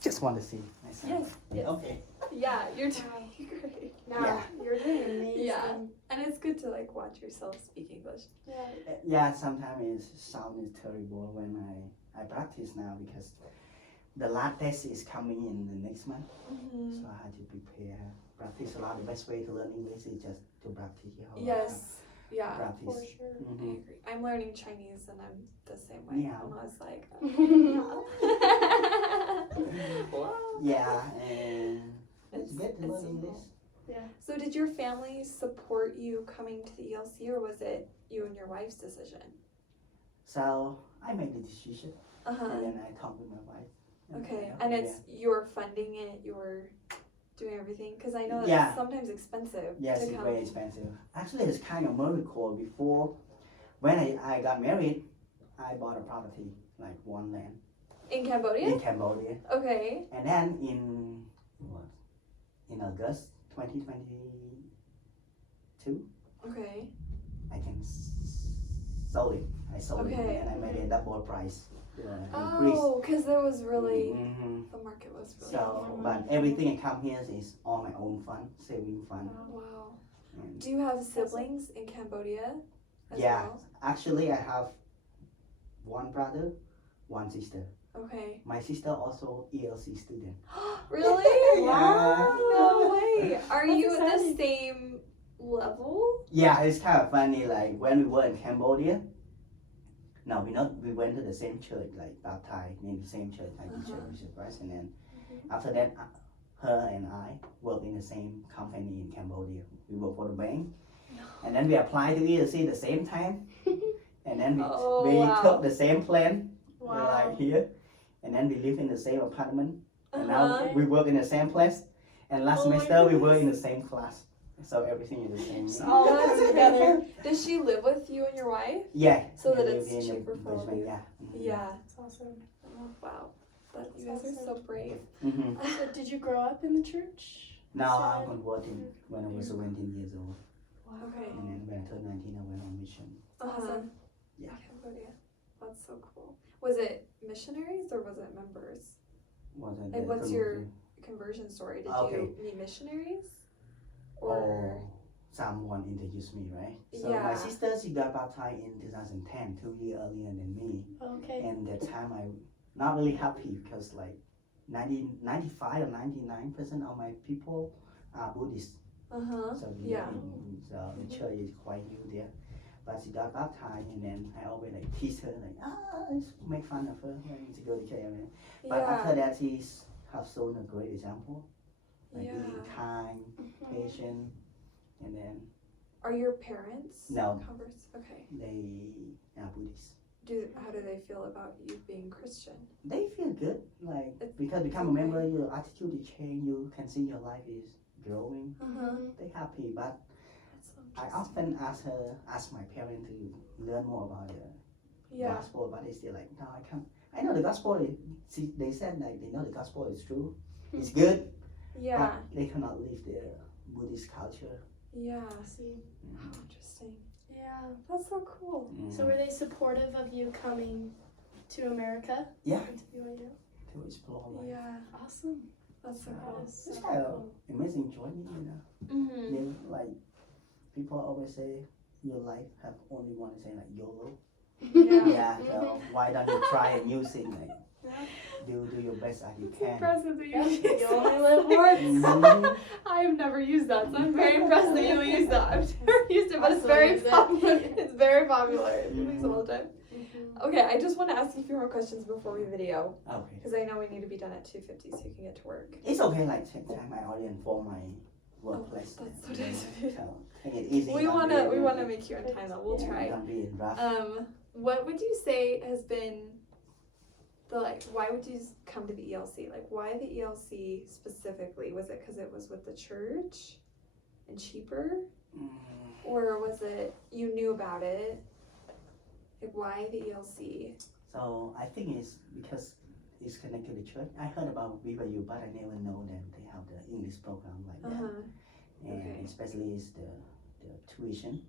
just want to see myself. Yes. Okay. Yeah, you're doing great. No, Yeah. you're doing amazing. Yeah, and it's good to like watch yourself speak English. Yeah. Yeah, sometimes it sounds terrible when I practice now because the last test is coming in the next month. So I had to practice a lot. The best way to learn English is just to practice your whole Yes. Yeah. practice. For sure. I agree. I'm learning Chinese and I'm the same way. Yeah. I'm always like, Mm-hmm. wow. Yeah, and it's good to learn so English. cool. So did your family support you coming to the ELC or was it you and your wife's decision? So I made the decision, Uh-huh. and then I talked with my wife. Okay, and it's you're funding it, you're doing everything? Because I know Yeah. it's sometimes expensive Yes, to it's come. very expensive. Actually, it's kind of miracle. Before, when I got married, I bought a property, like one land, In Cambodia? in Cambodia. Okay. And then in August 2022, Okay. I can sold it. I sold it, Okay. and I made a double price increase. Oh, because there was really, Mhm. the market was really So, but everything that come here is all my own fund, saving fund. Wow. And Do you have siblings in Cambodia as yeah, well? actually, I have one brother, one sister. Okay. My sister also ELC student. Really? Yeah. No way. Are That's you at the exciting. same level? Yeah, it's kind of funny. Like when we were in Cambodia, no, we went to the same church, like baptized in the same church, like the Church of Christ. And then after that, her and I worked in the same company in Cambodia. We worked for the bank, and then we applied to ELC the same time, and then we wow. took the same plan, Wow. like here, and then we live in the same apartment, and Uh-huh. now we work in the same place. And last Oh my semester we were goodness. in the same class, so everything is the same. All That's put together. Does she live with you and your wife? Yeah. So that we it's live in the cheaper for all of basement, you. yeah. Mhm. Yeah. That's awesome. Oh, wow. But you That's guys are so brave. Mhm. So did you grow up in the church? Now So- I converted when I was 17 years old, Okay. and then when I turned 19, I went on mission. Uh-huh. Awesome. Yeah. Cambodia. That's so cool. Was it missionaries or was it members? Was it Like, the what's your conversion? conversion story? Did Okay. you meet missionaries? Or someone introduced me, right? So Yeah. my sister, she got baptized in 2010, 2 years earlier than me. Okay. And that time I not really happy because like 95 or 99% of my people are Buddhist. Uh-huh. So Yeah. so the church is quite new there. But she got baptized, and then I always like tease her, like let's make fun of her when she go to church. But after Yeah. that, she have shown a great example, like Yeah. being kind, patient, and then Are your parents No. converts? Okay. they are Buddhist. How do they feel about you being Christian? They feel good, like It's because become a member, your attitude is change. You can see your life is growing. Uh-huh. They happy, but That's so I interesting. often ask my parents to learn more about the Yeah. gospel, but they still like, no, I can't. I know the gospel. They said like they know the gospel is true, it's good, Yeah. but they cannot live the Buddhist culture. Yeah. See. How interesting. Yeah. That's so cool. So were they supportive of you coming to America? Yeah. And to BYU? To explore, like, Yeah. Awesome. That's so That cool. is so it's kind of cool. amazing journey, you know. Mm-hmm. You like people always say your life have only one say like YOLO. Yeah. Yeah. So why don't you try a new thing? Like, Yeah. do your best as you It's can. impressive that Yeah, you you only live once. Mhm. I've never used that, so I'm very impressed that you use that. I've never used it, but it's Also very use it. popular. It's very popular. You use it all the time. Mhm. Okay, I just want to ask you a few more questions before we video, Okay. because I know we need to be done at 2:50 so you can get to work. It's okay, like take time I already inform my workplace. that's so nice of you. So take it easy. We don't wanna be- make you on time though. We'll yeah, try. Don't be in rush. What would you say has been why would you come to the ELC? Like, why the ELC specifically? Was it because it was with the church and cheaper? Or was it you knew about it? Like, why the ELC? So I think it's because it's connected to church. I heard about BYU, but I never know that they have the English program like that. Uh-huh. And Okay. especially is the tuition.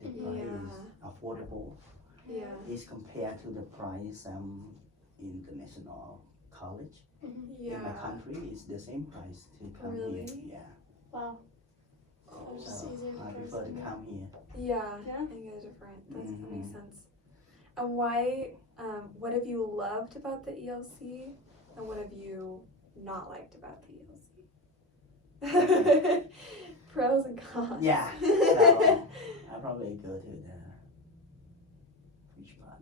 The price is Yeah. affordable. Yeah. It's compared to the price international college. Yeah. In my country, it's the same price to come Really? here. Yeah. Wow. Oh. Just So easier to I price prefer to them. come here. Yeah. Yeah. I think it's different. That makes Mhm. sense. And why? What have you loved about the ELC, and what have you not liked about the ELC? Pros and cons. Yeah. So I probably go to the which part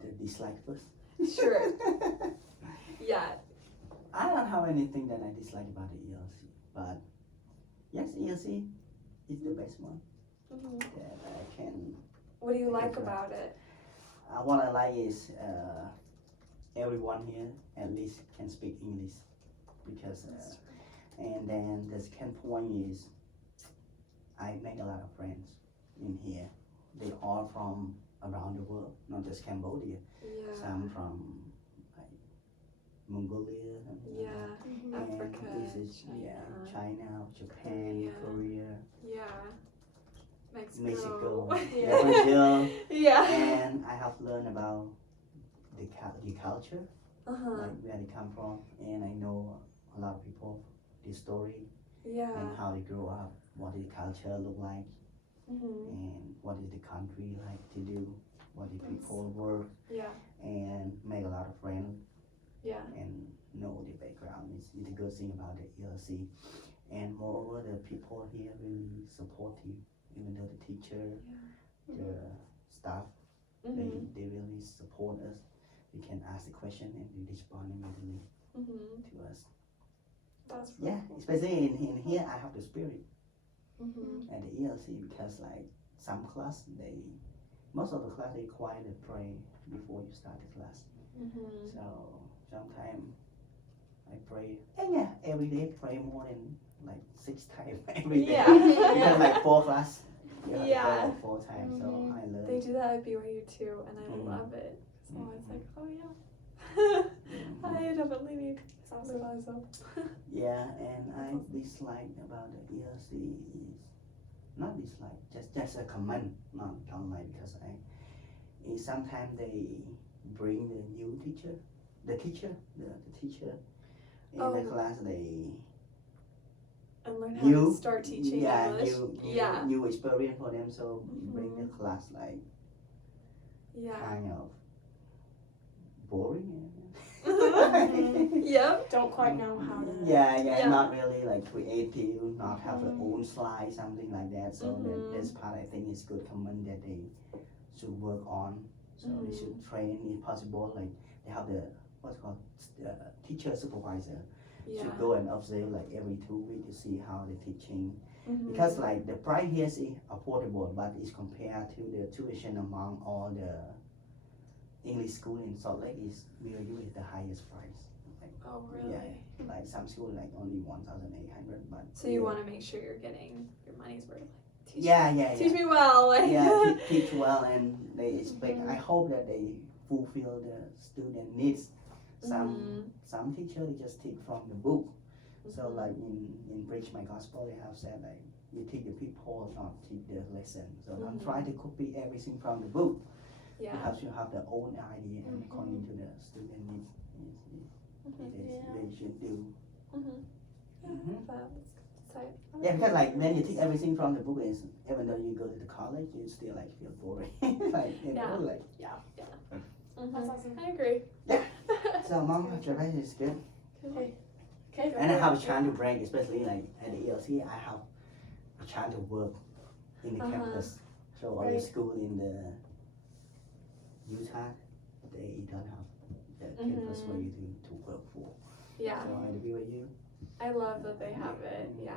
the dislike first. Sure. Yeah. I don't have anything that I dislike about the ELC, but yes, ELC is the best one Mhm. that I can. What do you like Correct. about it? What I like is everyone here at least can speak English because, and then the second point is I make a lot of friends in here. They all from around the world, not just Cambodia. Yeah. Some from like Mongolia and, Yeah. Mhm. and Africa, this is China. China, Japan, Korea, Yeah. Mexico, Yeah. Brazil, Yeah. and I have learned about the culture, Uh-huh. like where they come from, and I know a lot of people, the story, Yeah. and how they grow up, what the culture look like, Mhm. and what is the country like to do, what the people work, Yeah. and make a lot of friends Yeah. and know the background. It's a good thing about the ELC, and moreover, the people here really supportive, even though the teacher, the staff, Mhm. they really support us. We can ask the question and they respond immediately Mhm. to us. That's really Yeah, cool. especially in here, I have the spirit Mhm. at the ELC because like some class, most of the class they require to pray before you start the class. Mhm. So sometimes I pray, and yeah, every day pray more than like 6 times every day. Yeah. Because like 4 class, you have to Yeah. pray like 4 times. So Mhm. I learned. They do that at BYU too, and I Mhm. love it. So it's like, oh yeah. Mhm. I definitely need something myself. Yeah, and I dislike about the ELC is not dislike, just a comment, not don't like because is sometimes they bring the new teacher, the teacher in Oh. the class they And learn how new to start teaching yeah English. new new experience for them, so bring the Mhm. class like Yeah. kind of boring. Yep. Don't quite know how to. Yeah. Not really like creative, not have their Mhm. own slide, something like that. So Mhm. this part I think is good comment that they should work on. So they Mhm. should train if possible. Like they have the what's called teacher supervisor Yeah. should go and observe like every 2 weeks to see how they're teaching. Mhm. Because like the price here is affordable, but it's compared to the tuition among all the English school in Salt Lake is BYU is the highest price. Oh really? Yeah, like some school like only 1,800, but So you want to make sure you're getting your money's worth. Like, teach teach me well. Like. teach well, and they expect. I hope that they fulfill the student needs. Some teacher they just teach from the book. So like in Preach My Gospel, they have said like you teach the people, not teach the lesson. So don't try to copy everything from the book. Yeah. Because you have their own idea and according to the student needs, they should do. Mhm. Mhm. That's exciting. Yeah, because like when you take everything from the book, is even though you go to the college, you still like feel boring. Like you know, like Mhm. That's awesome. I agree. Yeah. so mom, Japan is good. Okay. Okay. And I have a chance to break, especially like at the ELC, I have a chance to work in the campus. So all the Right. school in the Utah, they don't have the campus for you to work for. Yeah. So at the BYU, I love that they have it. Yeah.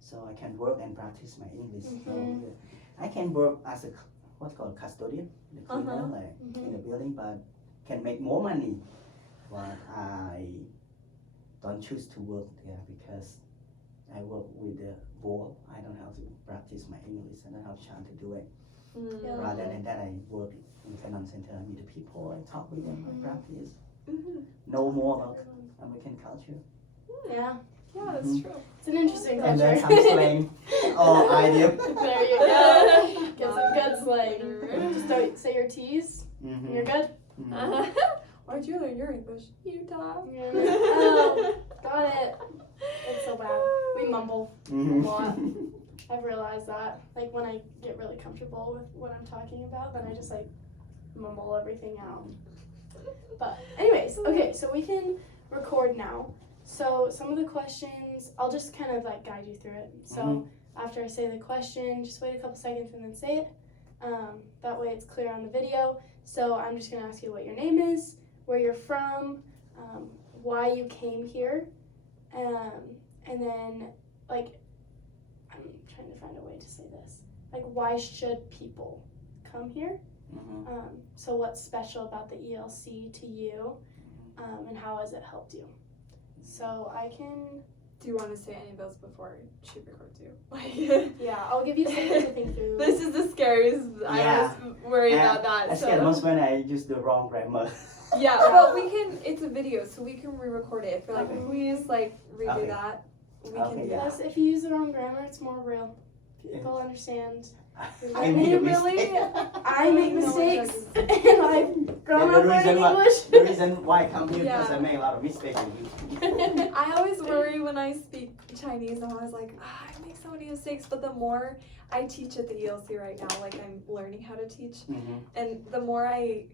so I can work and practice my English. So Mhm. I can work as a what's called custodian, the cleaner, like Mhm. in the building, but can make more money. But I don't choose to work there because I work with the ball. I don't have to practice my English. I don't have chance to do it. Yeah. Rather than that, I work in Finance Center. I meet the people. I talk with them. I practice. Mhm. Know more about American culture. Yeah. Yeah, that's Mhm. true. It's an interesting And culture. then some slang or idiom. There you go. Get some good slang. Just don't say your T's. Mhm. You're good. Mhm. Why'd you learn your English? Utah. Yeah. Oh, got it. It's so bad. We mumble a lot. I've realized that. Like when I get really comfortable with what I'm talking about, then I just like mumble everything out. But anyways, okay, so we can record now. So some of the questions, I'll just kind of like guide you through it. So after I say the question, just wait a couple seconds and then say it. That way it's clear on the video. So I'm just gonna ask you what your name is, where you're from, why you came here, and then like, I'm trying to find a way to say this. Like, why should people come here? So what's special about the ELC to you, and how has it helped you? So I can... Do you want to say any of those before she records you? Yeah, I'll give you something to think through. This is the scariest. I was worried about that. I scared most when I use the wrong grammar. Yeah, but we can. It's a video, so we can re-record it. If if we just like redo that, we can do Yes, that. if you use the wrong grammar, it's more real. People understand. I made a Really? mistake. I make No, mistakes, it and I've grown up learning English. The reason why I come here Yeah. because I make a lot of mistakes with you. I always worry when I speak Chinese. I'm always like, I make so many mistakes. But the more I teach at the ELC right now, like I'm learning how to teach, and the more I